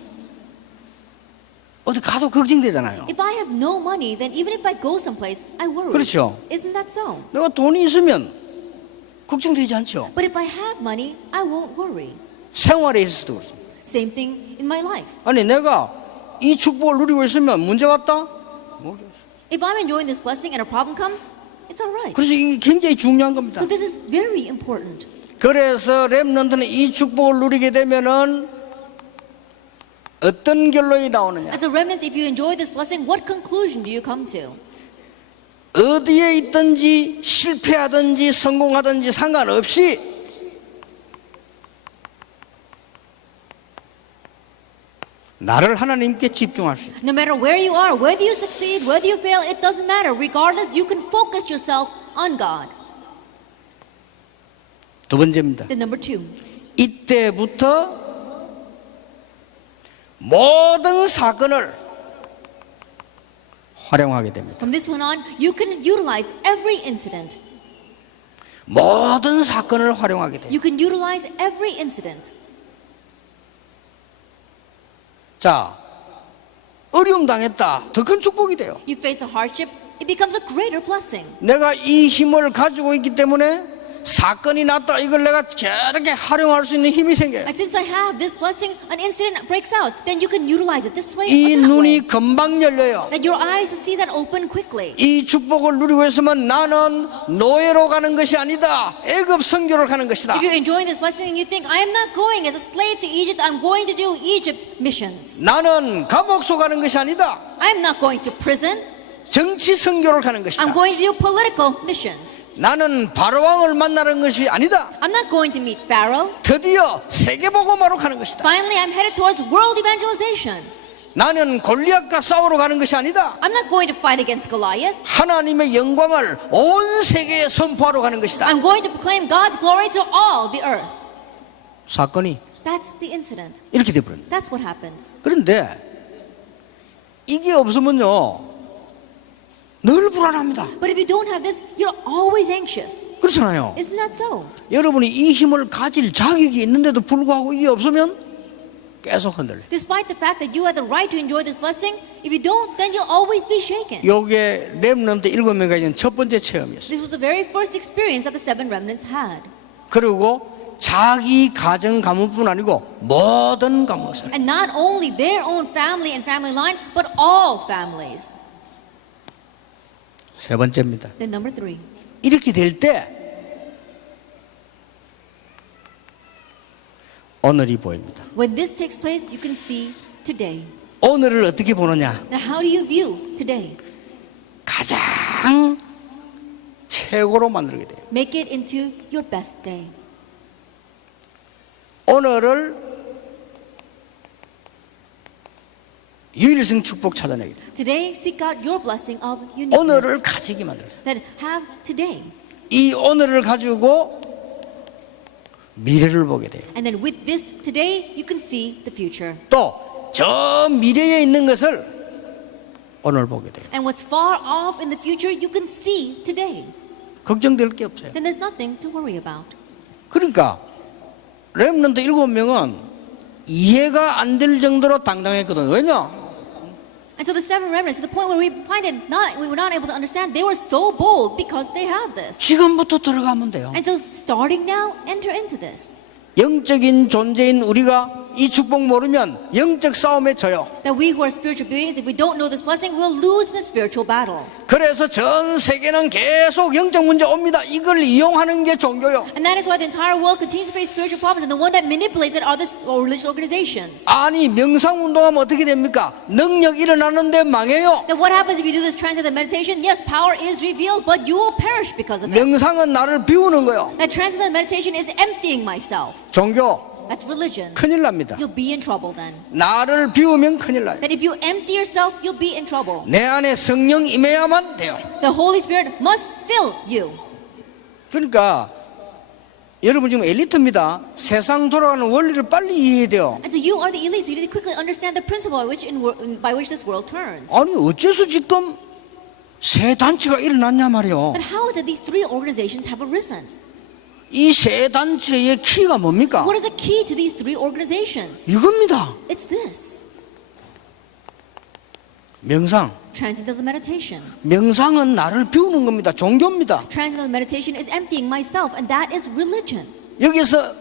어디 가도 걱정되잖아요. If I have no money, then even if I go someplace, I worry. 그렇죠. Isn't that so? 내가 돈이 있으면 걱정되지 않죠. But if I have money, I won't worry. 생활에 있어서도 그렇습니다. Same thing in my life. 아니 내가 이 축복을 누리고 있으면 문제 왔다? If I'm enjoying this blessing and a problem comes, it's alright. 그래서 이게 굉장히 중요한 겁니다. So this is very important. 그래서 렘넌트는 이 축복을 누리게 되면은 어떤 결론이 나오느냐? As a remnant, if you enjoy this blessing, what conclusion do you come to? 어디에 있든지 실패하든지 성공하든지 상관없이 나를 하나님께 집중할 수 있다. No matter where you are, whether you succeed, whether you fail, it doesn't matter. Regardless, you can focus yourself on God. 두 번째입니다. Then number two, 이때부터 모든 사건을 활용하게 됩니다. from this point on, you can utilize every incident. 모든 사건을 활용하게 돼요. You can utilize every incident. 자, 어려움 당했다. 더 큰 축복이 돼요. You face a hardship, it becomes a greater blessing. 내가 이 힘을 가지고 있기 때문에 사건이 났다. 이걸 내가 저렇게 활용할 수 있는 힘이 생겨요. And since I have this blessing, an incident breaks out, then you can utilize it this way 이 or that way. 눈이 금방 열려요. That your eyes see that open quickly. 이 축복을 누리고 있으면 나는 노예로 가는 것이 아니다. 애굽 선교를 가는 것이다. If you're enjoying this blessing and you think, I am not going as a slave to Egypt, I'm going to do Egypt missions. 나는 감옥소 가는 것이 아니다. I am not going to prison, 정치 선교를 가는 I'm 것이다. going to do political missions. 나는 바로왕을 만나는 것이 아니다. I'm not going to meet Pharaoh. 드디어 세계복음화로 가는 것이다. Finally, I'm headed towards world evangelization. 나는 골리앗과 싸우러 가는 것이 아니다. I'm not going to fight against Goliath. 하나님의 영광을 온 세계에 선포하러 가는 것이다. I'm going to proclaim God's glory to all the earth. 사건이 That's the incident. 이렇게 되어버립니다. That's what happens. 그런데 이게 없으면요 늘 불안합니다. But if you don't have this, you're always anxious. 그렇잖아요. Isn't that so? 여러분이 이 힘을 가질 자격이 있는데도 불구하고 이게 없으면 계속 흔들려요. Despite the fact that you have the right to enjoy this blessing, if you don't, then you'll always be shaken. 이게 렘넌트 7명이 가진 첫 번째 체험이었어요. This was the very first experience that the seven remnants had. 그리고 자기 가정 가문뿐 아니고 모든 가문을 And not only their own family and family line, but all families. 세 번째입니다. Then number three, 이렇게 될 때 오늘이 보입니다. when this takes place, you can see today. 오늘을 어떻게 보느냐? Now, how do you view today? 가장 최고로 만들게 돼요. Make it into your best day. 오늘을 유일성 축복 찾아내기. Today, seek out your blessing of 오늘을 uniqueness. 가지게 만들. That have today. 이 오늘을 가지고 미래를 보게 돼요. And then with this today, you can see the future. 또 저 미래에 있는 것을 오늘 보게 돼요. And what's far off in the future, you can see today. 걱정될 게 없어요. Then there's nothing to worry about. 그러니까 렘넌트 7명은 이해가 안 될 정도로 당당했거든. 왜냐? And so the seven remnants, to the point where we were not able to understand, they were so bold because they have this. 지금부터 들어가면 돼요. And so starting now, enter into this. 영적인 존재인 우리가 이 축복 모르면 영적 싸움에 져요. That we who are spiritual beings, if we don't know this blessing, we'll lose in the spiritual battle. 그래서 전 세계는 계속 영적 문제 옵니다. 이걸 이용하는 게 종교요. And that is why the entire world continues to face spiritual problems, and the one that manipulates it are the religious organizations. 아니 명상 운동하면 어떻게 됩니까? 능력 일어나는데 망해요. Then what happens if you do this transcendental meditation? Yes, power is revealed, but you will perish because of it. 명상은 나를 비우는 거요. That transcendental meditation is emptying myself. 종교 That's religion. 큰일 납니다. You'll be in trouble then. 나를 비우면 큰일 나요. That if you empty yourself, you'll be in trouble. 내 안에 성령 임해야만 돼요. The Holy Spirit must fill you. 그러니까 여러분 지금 엘리트입니다. 세상 돌아가는 원리를 빨리 이해해야 돼요. And so you are the elite, so you need to quickly understand the principle by which this world turns. 아니 어째서 지금 세 단체가 일어났냐 말이요. Then how is it these three organizations have arisen? 이 세 단체의 키가 뭡니까? What is the key to these three organizations? 이겁니다. It's this. 명상. Transcendental meditation. 명상은 나를 비우는 겁니다. 종교입니다. Transcendental meditation is emptying myself, and that is religion. 여기서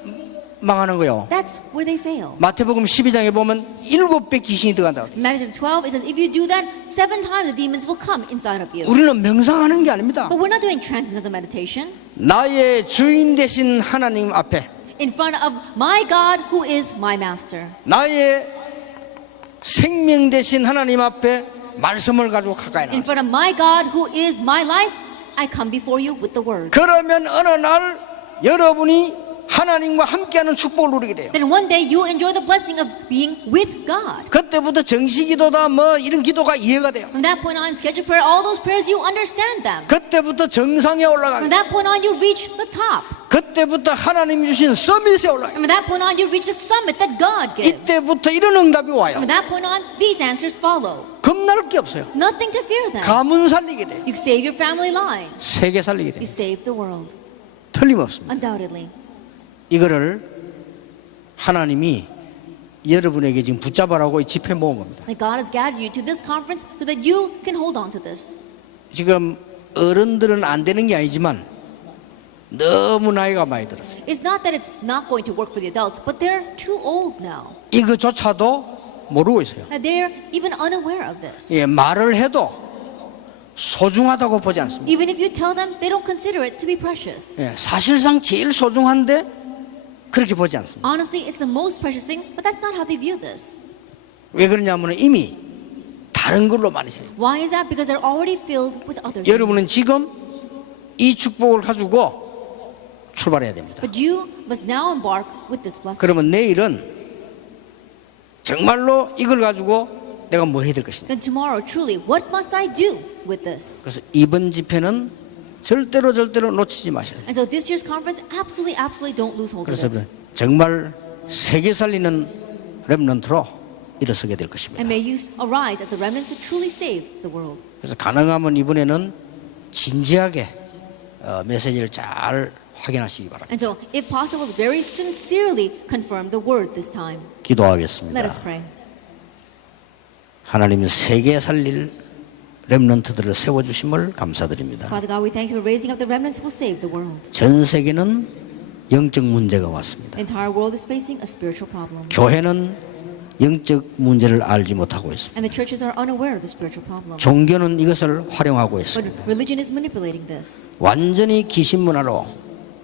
망하는 거예요. That's where they fail. 마태복음 12장에 보면 7배 귀신이 들어간다. Matthew 12, it says, if you do that, 7 times the demons will come inside of you. 우리는 명상하는 게 아닙니다. But we're not doing transcendental meditation. 나의 주인 되신 하나님 앞에 In front of my God, who is my master. 나의 생명 되신 하나님 앞에 말씀을 가지고 가까이 In 나왔어요. front of my God, who is my life, I come before you with the word. 그러면 어느 날 여러분이 하나님과 함께하는 축복을 누리게 돼요. Then one day you enjoy the blessing of being with God. 그때부터 정시기도다 뭐 이런 기도가 이해가 돼요. From that point on, scheduled prayer, all those prayers, you understand them. 그때부터 정상에 올라가게 From 돼요. that point on, you reach the top. 그때부터 하나님이 주신 서밋에 올라가요. From that point on, you reach the summit that God gives. 이때부터 이런 응답이 와요. From that point on, these answers follow. 겁날 게 없어요. Nothing to fear then. 가문 살리게 돼요. You save your family line. 세계 살리게 돼요. You save the world. 틀림없습니다. Undoubtedly. 이거를 하나님이 여러분에게 지금 붙잡아라고 이 집회 모은 겁니다. That God has gathered you to this conference so that you can hold on to this. 지금 어른들은 안 되는 게 아니지만 너무 나이가 많이 들었어요. It's not that it's not going to work for the adults, but they're too old now. 이거조차도 모르고 있어요. And they're even unaware of this. 예, 말을 해도 소중하다고 보지 않습니다. Even if you tell them, they don't consider it to be precious. 예, 사실상 제일 소중한데 그렇게 보지 않습니다. Honestly, it's the most precious thing, but that's not how they view this. 왜 그러냐면 이미 다른 걸로 많이 생겨요. Why is that? Because they're already filled with other 여러분은 things. 지금 이 축복을 가지고 출발해야 됩니다. But you must now embark with this blessing. 그러면 내일은 정말로 이걸 가지고 내가 뭐 해야 될 것이냐. Then tomorrow, truly, what must I do with this? 그래서 이번 집회는 절대로 놓치지 마셔야 돼요. And so this year's conference, absolutely don't lose hold of 그래서 it. 정말 세계 살리는 렘넌트로 일어서게 될 것입니다. And may you arise as the remnants to truly save the world. 그래서 가능하면 이번에는 진지하게 메시지를 잘 확인하시기 바랍니다. And so, if possible, very sincerely confirm the word this time. 기도하겠습니다. Let us pray. 하나님 세계 살릴 렘넌트들을 세워주심을 감사드립니다. Father God, we thank you for raising up the remnants who will save the world. 전 세계는 영적 문제가 왔습니다. The entire world is facing a spiritual problem. 교회는 영적 문제를 알지 못하고 있습니다. And the churches are unaware of the spiritual problem. 종교는 이것을 활용하고 But 있습니다. religion is manipulating this. 완전히 귀신 문화로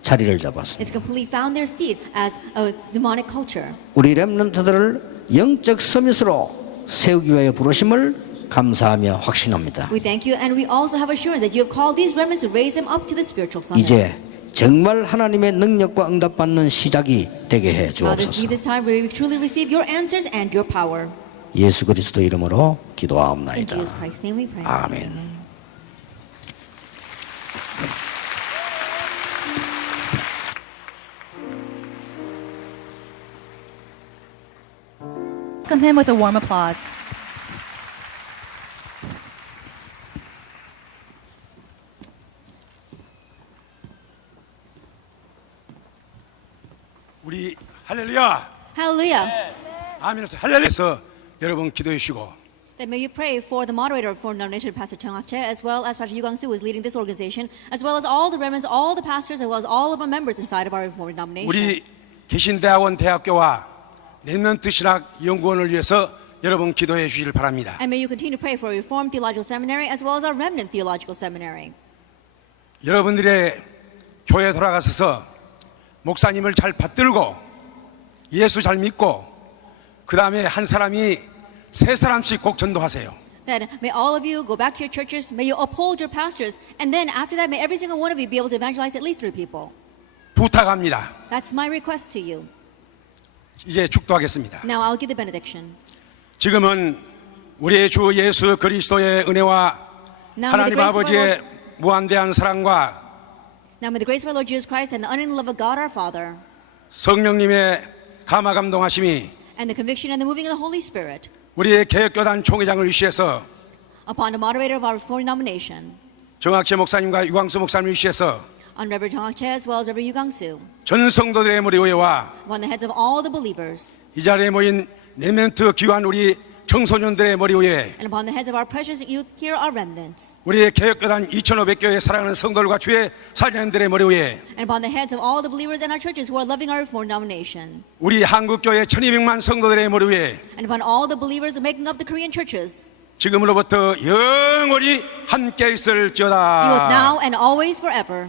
자리를 잡았습니다. It's completely found their seat as a demonic culture. 우리 렘넌트들을 영적 서밋으로 세우기 위하여 부르심을 감사하며 확신합니다. We thank you, and we also have assurance that you have called these remnants to raise them up to the spiritual summit. 이제 정말 하나님의 능력과 응답받는 시작이 되게 해 Father, see 주옵소서. this time where we truly receive your answers and your power. 예수 그리스도 이름으로 In 기도하옵나이다. Jesus Christ's name we pray. 아멘. Welcome him with a warm applause. 우리 할렐루야 Hallelujah. 아멘에서 할렐루야에서 여러분 기도해 주시고 Then may you pray for the moderator of Foreign Denomination, Pastor Chung Ak-che, as well as Pastor Yu Gang Soo, who is leading this organization, as well as all the remnants, all the pastors, as well as all of our members inside of our Reformed denomination. 우리 계신대학원 대학교와 랩넌트 신학 연구원을 위해서 여러분 기도해 주시길 바랍니다. And may you continue to pray for Reformed Theological Seminary, as well as our Remnant Theological Seminary. 여러분들의 교회 돌아가셔서 목사님을 잘 받들고 예수 잘 믿고 그 다음에 한 사람이 세 사람씩 꼭 전도하세요. That may all of you go back to your churches, may you uphold your pastors, and then after that, may every single one of you be able to evangelize at least 3 people. 부탁합니다. That's my request to you. 이제 축도하겠습니다. Now I'll give the benediction. 지금은 우리의 주 예수 그리스도의 은혜와 Now may the 하나님 grace of our 아버지의 Lord, 무한대한 사랑과 now may the grace of our Lord Jesus Christ and the unending love of God our Father, 성령님의 감화 감동하심이 and the conviction and the moving of the Holy Spirit 우리의 개혁교단 총회장을 위시해서 upon the moderator of our Reformed denomination, 정학재 목사님과 유광수 목사님을 위시해서 on Reverend Chung Ak-che as well as Reverend Yu Gang Soo, 전 성도들의 머리 위에와 upon the heads of all the believers, 이 자리에 모인 랩넌트 귀한 우리 청소년들의 머리 위에 and upon the heads of our precious youth, here are remnants, 우리의 개혁교단 2,500교회 사랑하는 성도들과 주의 사장님들의 머리 위에 and upon the heads of all the believers in our churches who are loving our Reformed denomination, 우리 한국교회 1,200만 성도들의 머리 위에 and upon all the believers making up the Korean churches, 지금으로부터 영원히 함께 be with 있을지어다. now and always forever.